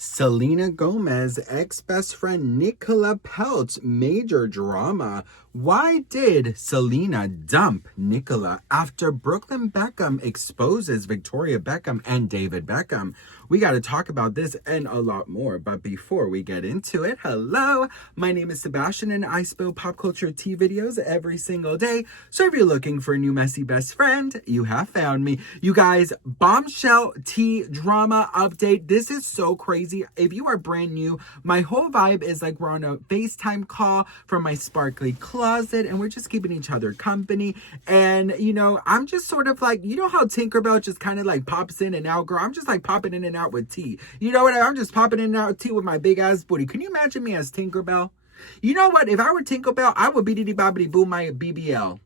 Selena Gomez, ex-best friend Nicola Peltz, major drama. Why did Selena dump Nicola after Brooklyn Beckham exposes Victoria Beckham and David Beckham? We got to talk about this and a lot more. But before we get into it, hello, my name is Sebastian and I spill pop culture tea videos every single day. So if you're looking for a new messy best friend, you have found me. You guys, bombshell tea drama update. This is so crazy. If you are brand new, my whole vibe is like we're on a FaceTime call from my sparkly closet and we're just keeping each other company. And, you know, I'm just sort of like, you know how Tinkerbell just kind of like pops in and out, girl? I'm just like popping in and out with tea. You know what? I'm just popping in and out with tea with my big ass booty. Can you imagine me as Tinkerbell? You know what? If I were Tinkerbell, I would beedity bobbity boo my BBL.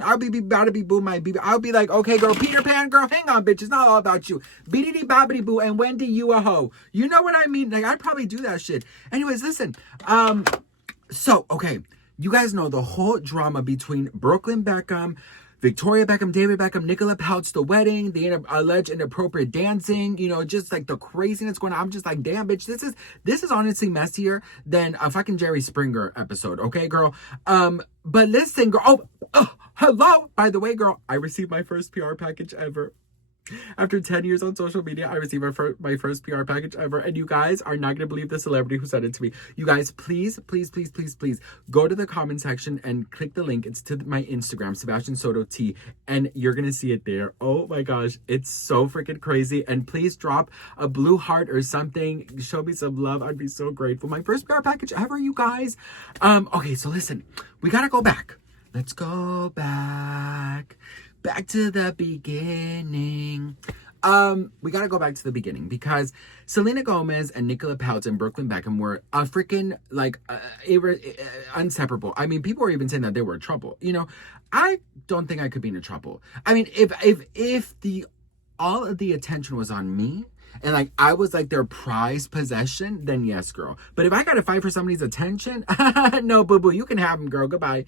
I'll be bobbity boo my BBL. I'll be like, okay, girl, Peter Pan, girl, hang on, bitch. It's not all about you. Beedity bobbity boo and Wendy, you a hoe. You know what I mean? Like, I'd probably do that shit. Anyways, listen. Okay. You guys know the whole drama between Brooklyn Beckham, Victoria Beckham, David Beckham, Nicola Peltz, the wedding, the alleged inappropriate dancing, you know, just like the craziness going on. I'm just like, damn, bitch, this is honestly messier than a fucking Jerry Springer episode, okay, girl? But listen, girl. Hello. By the way, girl, I received my first PR package ever. After 10 years on social media, I received my first PR package ever. And you guys are not going to believe the celebrity who sent it to me. You guys, please go to the comment section and click the link. It's to my Instagram, Sebastian Soto T. And you're going to see it there. Oh my gosh. It's so freaking crazy. And please drop a blue heart or something. Show me some love. I'd be so grateful. My first PR package ever, you guys. Okay, so listen. We got to go back. Let's go back to the beginning. We gotta go back to the beginning because Selena Gomez and Nicola Peltz and Brooklyn Beckham were a freaking inseparable. I mean, people were even saying that they were in trouble. You know, I don't think I could be in trouble. I mean, if all of the attention was on me, and like I was like their prized possession, then yes, girl. But if I gotta fight for somebody's attention, no, boo-boo, you can have them, girl. Goodbye.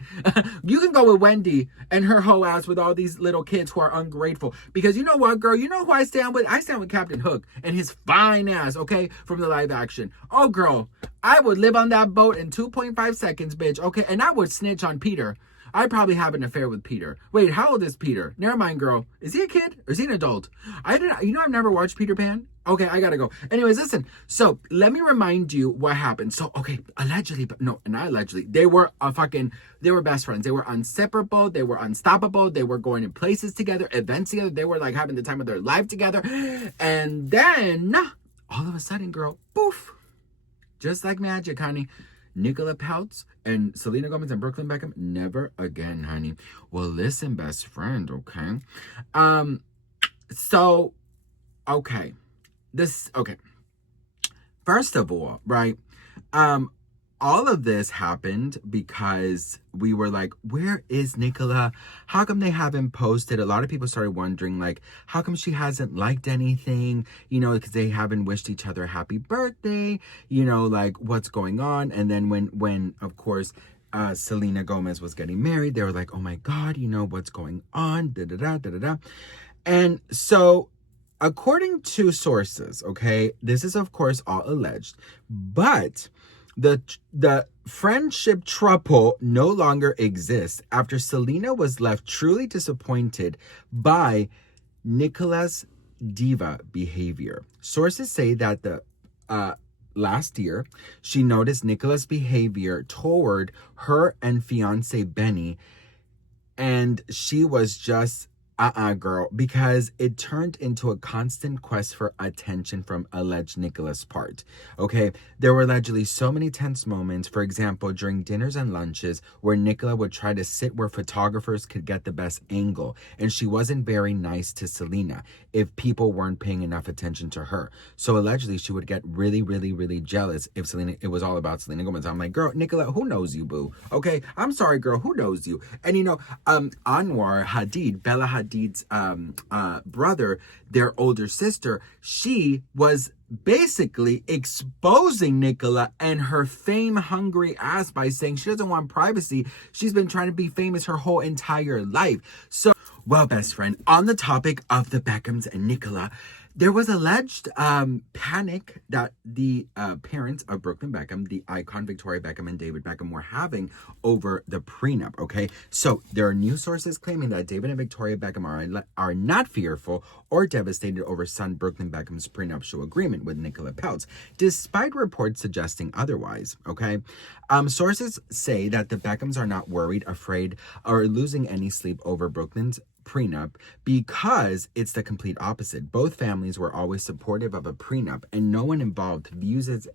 You can go with Wendy and her hoe ass with all these little kids who are ungrateful. Because you know what, girl? You know who I stand with? I stand with Captain Hook and his fine ass, okay, from the live action. Oh, girl, I would live on that boat in 2.5 seconds, bitch, okay? And I would snitch on Peter. I probably have an affair with Peter. Wait, how old is Peter? Never mind, girl. Is he a kid or is he an adult? I've never watched Peter Pan. Okay, I gotta go. Anyways, listen. So let me remind you what happened. So, okay, allegedly, but no, not allegedly. They were best friends. They were inseparable. They were unstoppable. They were going in places together, events together. They were like having the time of their life together. And then all of a sudden, girl, poof, just like magic, honey. Nicola Peltz and Selena Gomez and Brooklyn Beckham, never again, honey. Well, listen, best friend, okay? First of all, right? All of this happened because we were like, where is Nicola? How come they haven't posted? A lot of people started wondering, like, how come she hasn't liked anything? You know, because they haven't wished each other happy birthday. You know, like, what's going on? And then when of course, Selena Gomez was getting married, they were like, oh my God, you know, what's going on? Da-da-da. And so, according to sources, okay, this is, of course, all alleged, but the friendship trouble no longer exists after Selena was left truly disappointed by Nicola's diva behavior. Sources say that last year, she noticed Nicola's behavior toward her and fiance Benny, and she was just girl, because it turned into a constant quest for attention from alleged Nicola's part. Okay, there were allegedly so many tense moments, for example, during dinners and lunches, where Nicola would try to sit where photographers could get the best angle, and she wasn't very nice to Selena if people weren't paying enough attention to her. So allegedly, she would get really, really, really jealous if it was all about Selena Gomez. I'm like, girl, Nicola, who knows you, boo? Okay, I'm sorry, girl, who knows you? And you know, Anwar Hadid, Bella Hadid's brother, their older sister, she was basically exposing Nicola and her fame-hungry ass by saying she doesn't want privacy. She's been trying to be famous her whole entire life. So, well, best friend, on the topic of the Beckhams and Nicola, There was alleged panic that the parents of Brooklyn Beckham, the icon Victoria Beckham and David Beckham, were having over the prenup, okay? So there are news sources claiming that David and Victoria Beckham are not fearful or devastated over son Brooklyn Beckham's prenuptial agreement with Nicola Peltz, despite reports suggesting otherwise, okay? Sources say that the Beckhams are not worried, afraid, or losing any sleep over Brooklyn's prenup because it's the complete opposite. Both families were always supportive of a prenup, and no one involved views it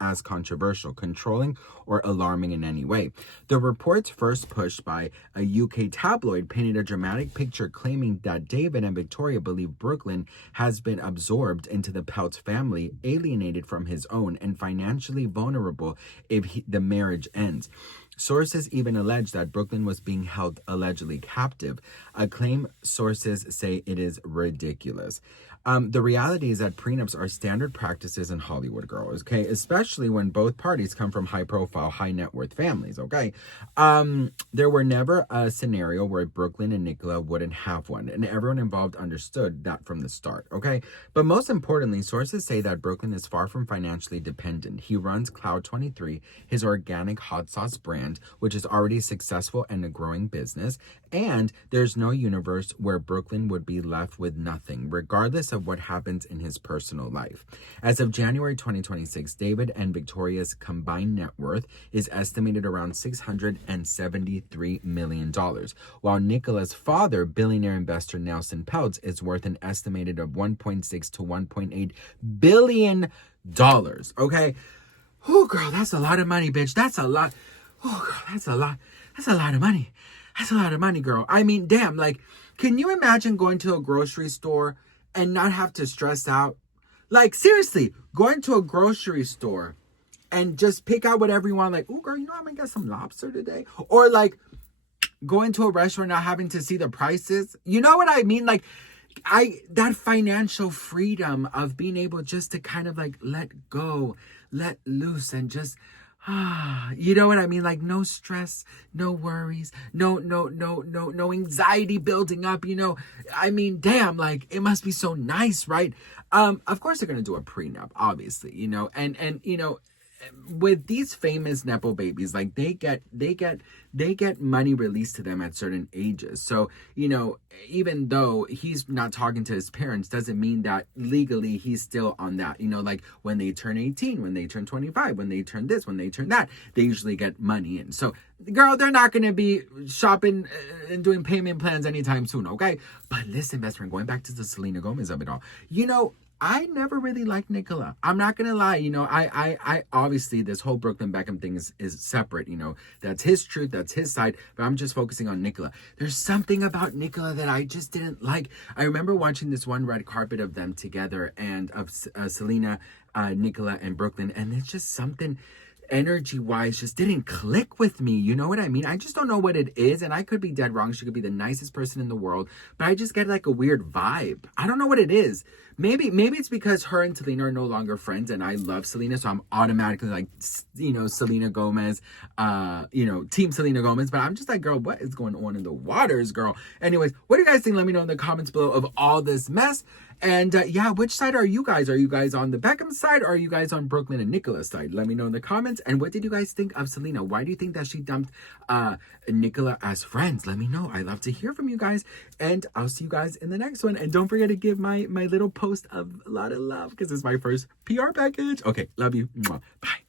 as controversial, controlling, or alarming in any way. The reports, first pushed by a UK tabloid, painted a dramatic picture claiming that David and Victoria believe Brooklyn has been absorbed into the Peltz family, alienated from his own, and financially vulnerable if the marriage ends. Sources even allege that Brooklyn was being held allegedly captive, a claim sources say it is ridiculous. The reality is that prenups are standard practices in Hollywood, girls, okay? Especially when both parties come from high-profile, high-net-worth families, okay? There were never a scenario where Brooklyn and Nicola wouldn't have one, and everyone involved understood that from the start, okay? But most importantly, sources say that Brooklyn is far from financially dependent. He runs Cloud23, his organic hot sauce brand, which is already successful and a growing business, and there's no universe where Brooklyn would be left with nothing, regardless of what happens in his personal life. As of January 2026, David and Victoria's combined net worth is estimated around $673 million, while Nicola's father, billionaire investor Nelson Peltz, is worth an estimated of $1.6 to $1.8 billion. Okay? Oh, girl, that's a lot of money, bitch. That's a lot. Oh, girl, that's a lot. That's a lot of money. That's a lot of money, girl. I mean, damn, like, can you imagine going to a grocery store and not have to stress out? Like, seriously, going to a grocery store and just pick out whatever you want. Like, oh, girl, you know, I'm going to get some lobster today. Or, like, going to a restaurant not having to see the prices. You know what I mean? Like, that financial freedom of being able just to kind of, like, let go, let loose, and just... you know what I mean? Like, no stress, no worries, no anxiety building up, you know? I mean, damn, like, it must be so nice, right? Of course they're gonna do a prenup, obviously, you know, and you know, with these famous nepo babies, like, they get money released to them at certain ages. So, you know, even though he's not talking to his parents, doesn't mean that legally he's still on that. You know, like, when they turn 18, when they turn 25, when they turn this, when they turn that, they usually get money in. So, girl, they're not going to be shopping and doing payment plans anytime soon, okay? But listen, best friend, going back to the Selena Gomez of it all, you know, I never really liked Nicola. I'm not gonna lie, you know, I obviously this whole Brooklyn Beckham thing is separate, you know. That's his truth, that's his side, but I'm just focusing on Nicola. There's something about Nicola that I just didn't like. I remember watching this one red carpet of them together and of Selena, Nicola, and Brooklyn, and it's just something energy-wise just didn't click with me. You know what I mean? I just don't know what it is, and I could be dead wrong. She could be the nicest person in the world, but I just get like a weird vibe. I don't know what it is. Maybe it's because her and Selena are no longer friends, and I love Selena, so I'm automatically like, you know, Selena Gomez, you know, team Selena Gomez, but I'm just like, girl, what is going on in the waters, girl? Anyways, what do you guys think? Let me know in the comments below of all this mess. And yeah, which side are you guys? Are you guys on the Beckham side, or are you guys on Brooklyn and Nicola's side? Let me know in the comments. And what did you guys think of Selena? Why do you think that she dumped Nicola as friends? Let me know. I love to hear from you guys. And I'll see you guys in the next one. And don't forget to give my little post a lot of love, because it's my first PR package. Okay, love you. Bye.